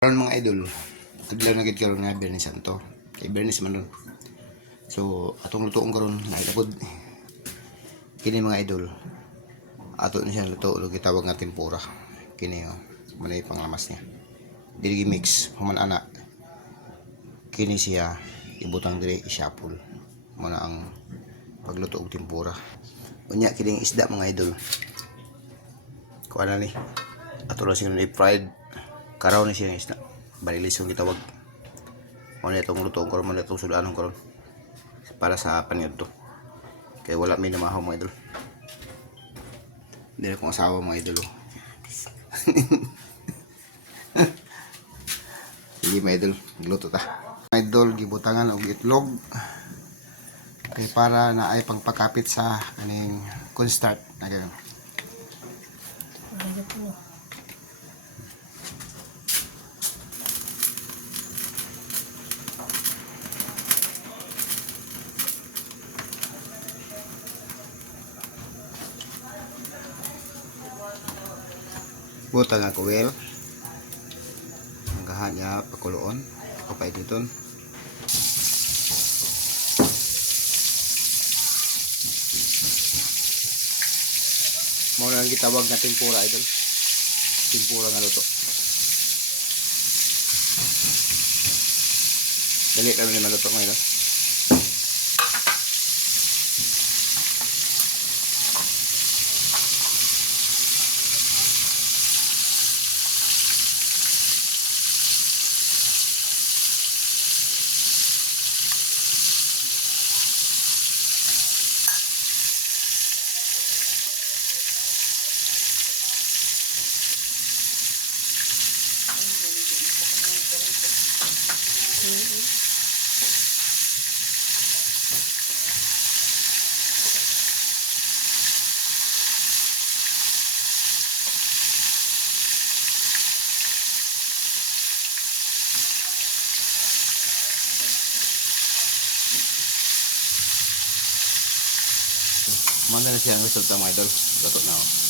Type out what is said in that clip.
Karon mga idol, adlaw na gid karon nga Biyernes Santo. Kay Biyernes man ron. So, atong lutoon karon nga ilapod. Kini mga idol. Ato na siya luto, ug gitawag nga tempura. Kini manay panglamas niya. Dili mix, human ana. Kini siya ibutang diri isapol. Muna ang pagluto og tempura. Unya kining isda mga idol. Kuha na ni. Ato lang siya fried. Karaw ni siya isda. Balilis yung gitawag. Muna itong luto ko, muna itong sudanon ko para sa panyod to. Kaya wala may namahaw mga idol. Hindi na kong asawa mga idol. Sige mga idol, gluto ta. Mga idol, gibutangan og itlog. Kaya para na ay pangpakapit sa kaning cornstarch na gano'n. Butang ako well. Ang gahan niya pakuloon. Kapait nito. Muna ang gitawag na tempura idol. Tempura nga luto. Dali kami na maluto mga idol. Mana na siya ang resulta mga idol. Luto na ako.